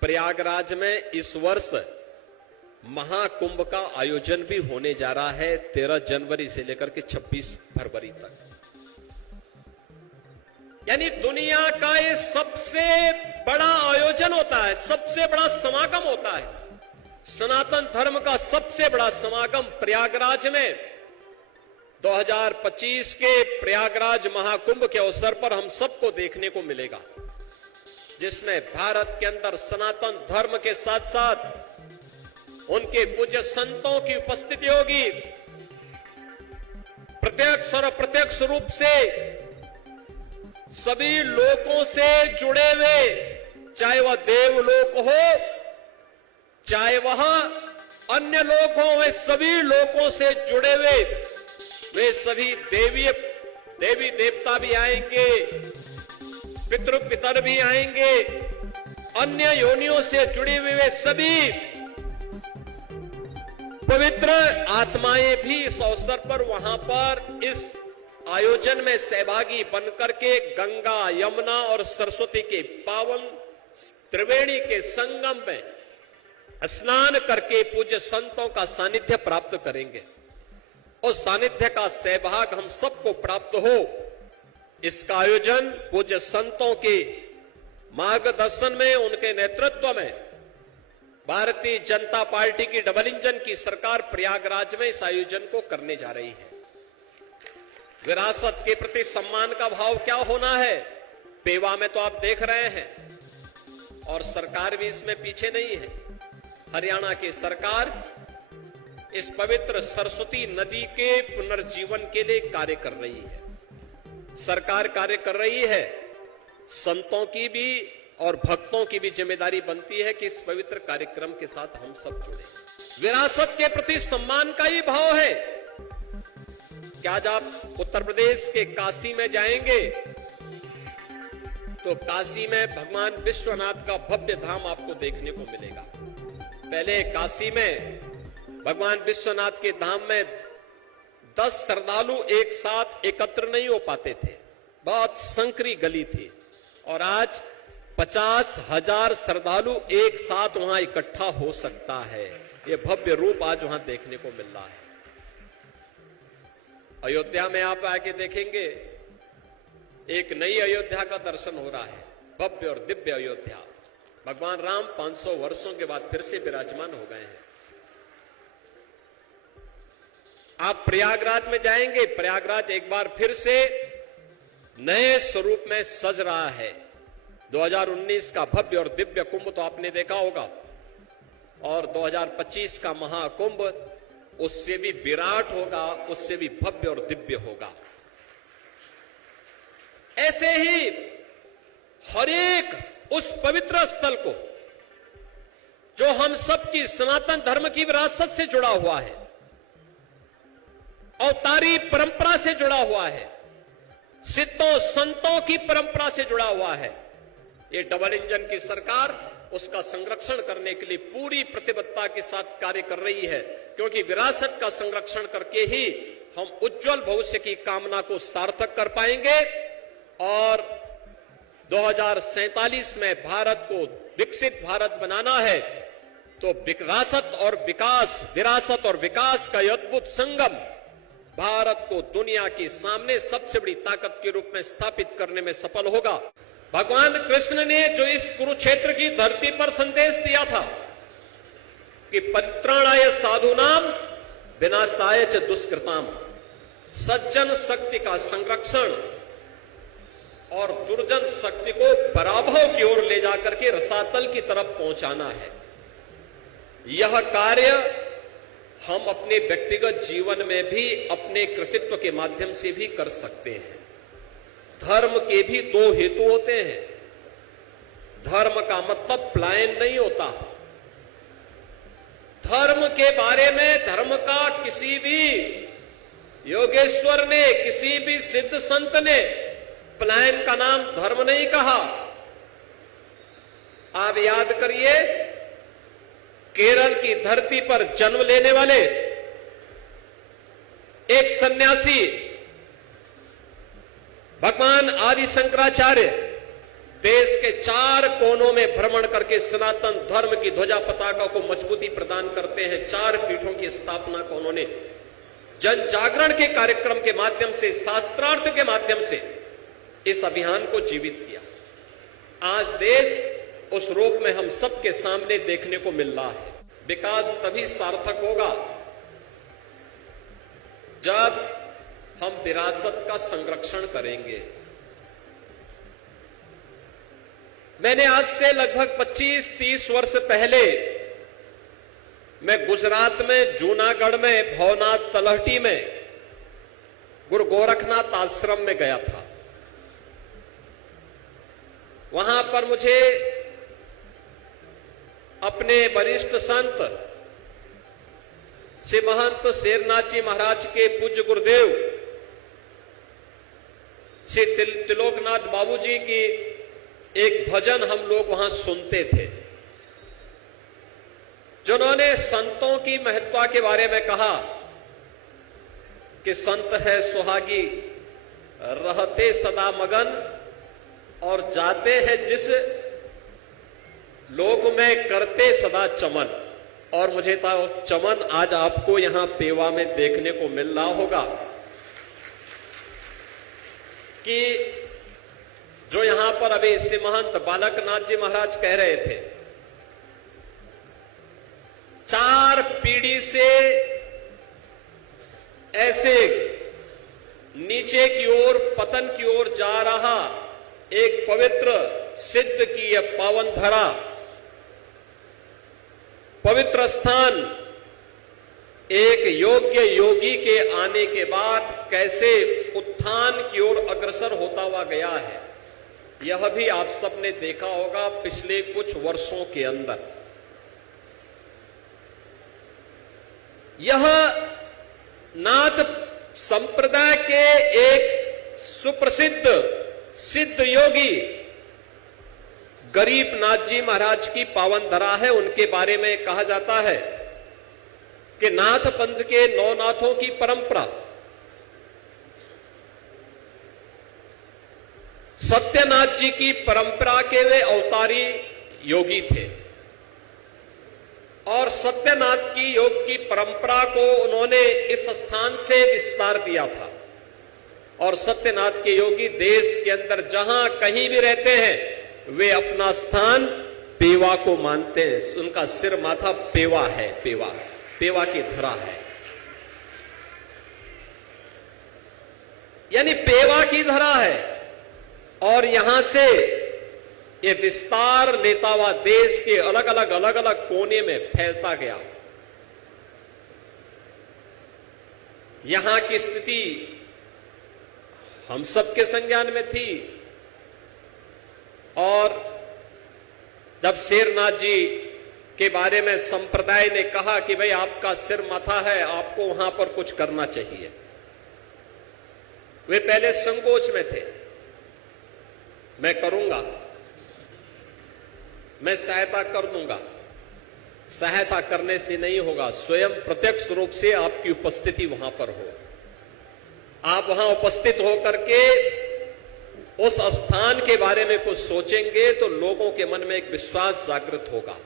प्रयागराज में इस वर्ष महाकुंभ का आयोजन भी होने जा रहा है 13 जनवरी से लेकर के 26 फरवरी तक। यानी दुनिया का ये सबसे बड़ा आयोजन होता है, सबसे बड़ा समागम होता है। सनातन धर्म का सबसे बड़ा समागम प्रयागराज में 2025 के प्रयागराज महाकुंभ के अवसर पर हम सबको देखने को मिलेगा, जिसमें भारत के अंदर सनातन धर्म के साथ साथ उनके पूज्य संतों की उपस्थिति होगी। प्रत्यक्ष और अप्रत्यक्ष रूप से सभी लोगों से जुड़े हुए, चाहे वह देवलोक हो चाहे वह अन्य लोग हो, वे सभी लोगों से जुड़े हुए वे सभी देवी देवता भी आएंगे, पितृ पितर भी आएंगे, अन्य योनियों से जुड़ी हुई वे सभी पवित्र आत्माएं भी इस अवसर पर वहां पर इस आयोजन में सहभागी बनकर के गंगा, यमुना और सरस्वती के पावन त्रिवेणी के संगम में स्नान करके पूज्य संतों का सानिध्य प्राप्त करेंगे। उस सानिध्य का सहभाग हम सबको प्राप्त हो, इसका आयोजन पूज्य संतों के मार्गदर्शन में, उनके नेतृत्व में भारतीय जनता पार्टी की डबल इंजन की सरकार प्रयागराज में इस आयोजन को करने जा रही है। विरासत के प्रति सम्मान का भाव क्या होना है, पेवा में तो आप देख रहे हैं, और सरकार भी इसमें पीछे नहीं है। हरियाणा की सरकार इस पवित्र सरस्वती नदी के पुनर्जीवन के लिए कार्य कर रही है। सरकार कार्य कर रही है, संतों की भी और भक्तों की भी जिम्मेदारी बनती है कि इस पवित्र कार्यक्रम के साथ हम सब जुड़े। विरासत के प्रति सम्मान का ही भाव है कि आज आप उत्तर प्रदेश के काशी में जाएंगे तो काशी में भगवान विश्वनाथ का भव्य धाम आपको देखने को मिलेगा। पहले काशी में भगवान विश्वनाथ के धाम में 10 श्रद्धालु एक साथ एकत्र नहीं हो पाते थे, बहुत संकरी गली थी, और आज 50,000 श्रद्धालु एक साथ वहां इकट्ठा हो सकता है। ये भव्य रूप आज वहां देखने को मिल रहा है। अयोध्या में आप आके देखेंगे, एक नई अयोध्या का दर्शन हो रहा है, भव्य और दिव्य अयोध्या। भगवान राम 500 वर्षों के बाद फिर से विराजमान हो गए हैं। आप प्रयागराज में जाएंगे, प्रयागराज एक बार फिर से नए स्वरूप में सज रहा है। 2019 का भव्य और दिव्य कुंभ तो आपने देखा होगा, और 2025 का महाकुंभ उससे भी विराट होगा, उससे भी भव्य और दिव्य होगा। ऐसे ही हर एक उस पवित्र स्थल को जो हम सबकी सनातन धर्म की विरासत से जुड़ा हुआ है, अवतारी परंपरा से जुड़ा हुआ है, सिद्धों संतों की परंपरा से जुड़ा हुआ है, ये डबल इंजन की सरकार उसका संरक्षण करने के लिए पूरी प्रतिबद्धता के साथ कार्य कर रही है। क्योंकि विरासत का संरक्षण करके ही हम उज्जवल भविष्य की कामना को सार्थक कर पाएंगे, और 2047 में भारत को विकसित भारत बनाना है तो विरासत और विकास, विरासत और विकास का अद्भुत संगम भारत को दुनिया के सामने सबसे बड़ी ताकत के रूप में स्थापित करने में सफल होगा। भगवान कृष्ण ने जो इस कुरुक्षेत्र की धरती पर संदेश दिया था कि परित्राणाय साधूनाम विनाशाय च दुष्कृताम, सज्जन शक्ति का संरक्षण और दुर्जन शक्ति को पराभव की ओर ले जाकर के रसातल की तरफ पहुंचाना है। यह कार्य हम अपने व्यक्तिगत जीवन में भी अपने कृतित्व के माध्यम से भी कर सकते हैं। धर्म के भी 2 हेतु होते हैं। धर्म का मतलब पलायन नहीं होता। धर्म के बारे में धर्म का किसी भी योगेश्वर ने, किसी भी सिद्ध संत ने पलायन का नाम धर्म नहीं कहा। आप याद करिए, केरल की धरती पर जन्म लेने वाले एक सन्यासी भगवान आदि शंकराचार्य देश के 4 कोनों में भ्रमण करके सनातन धर्म की ध्वजा पताका को मजबूती प्रदान करते हैं। 4 पीठों की स्थापना को उन्होंने जन जागरण के कार्यक्रम के माध्यम से, शास्त्रार्थ के माध्यम से इस अभियान को जीवित किया। आज देश उस रूप में हम सबके सामने देखने को मिल रहा है। विकास तभी सार्थक होगा जब हम विरासत का संरक्षण करेंगे। मैंने आज से लगभग 25-30 वर्ष पहले मैं गुजरात में जूनागढ़ में भवनाथ तलहटी में गुरु गोरखनाथ आश्रम में गया था। वहां पर मुझे अपने वरिष्ठ संत श्री महंत शेरनाथ जी महाराज के पूज्य गुरुदेव श्री त्रिलोकनाथ बाबू जी की एक भजन हम लोग वहां सुनते थे, जिन्होंने संतों की महत्ता के बारे में कहा कि संत है सुहागी रहते सदा मगन और जाते हैं जिस लोक में करते सदा चमन। और मुझे तो चमन आज आपको यहां पेवा में देखने को मिल रहा होगा कि जो यहां पर अभी श्री महंत बालकनाथ जी महाराज कह रहे थे, 4 पीढ़ी से ऐसे नीचे की ओर, पतन की ओर जा रहा एक पवित्र सिद्ध की यह पावन धरा, पवित्र स्थान एक योग्य योगी के आने के बाद कैसे उत्थान की ओर अग्रसर होता हुआ गया है, यह भी आप सबने देखा होगा पिछले कुछ वर्षों के अंदर। यह नाथ संप्रदाय के एक सुप्रसिद्ध सिद्ध योगी गरीबनाथ जी महाराज की पावन धरा है। उनके बारे में कहा जाता है कि नाथ पंथ के 9 नाथों की परंपरा सत्यनाथ जी की परंपरा के वे अवतारी योगी थे और सत्यनाथ की योग की परंपरा को उन्होंने इस स्थान से विस्तार दिया था। और सत्यनाथ के योगी देश के अंदर जहां कहीं भी रहते हैं वे अपना स्थान पेवा को मानते हैं। उनका सिर माथा पेवा है, पेवा की धरा है, यानी पेवा की धरा है। और यहां से ये विस्तार लेता हुआ देश के अलग अलग कोने में फैलता गया। यहां की स्थिति हम सबके संज्ञान में थी और जब शेरनाथ जी के बारे में संप्रदाय ने कहा कि भाई आपका सिर माथा है, आपको वहां पर कुछ करना चाहिए, वे पहले संकोच में थे। मैं करूंगा, मैं सहायता कर दूंगा। सहायता करने से नहीं होगा, स्वयं प्रत्यक्ष रूप से आपकी उपस्थिति वहां पर हो। आप वहां उपस्थित होकर के उस स्थान के बारे में कुछ सोचेंगे तो लोगों के मन में एक विश्वास जागृत होगा।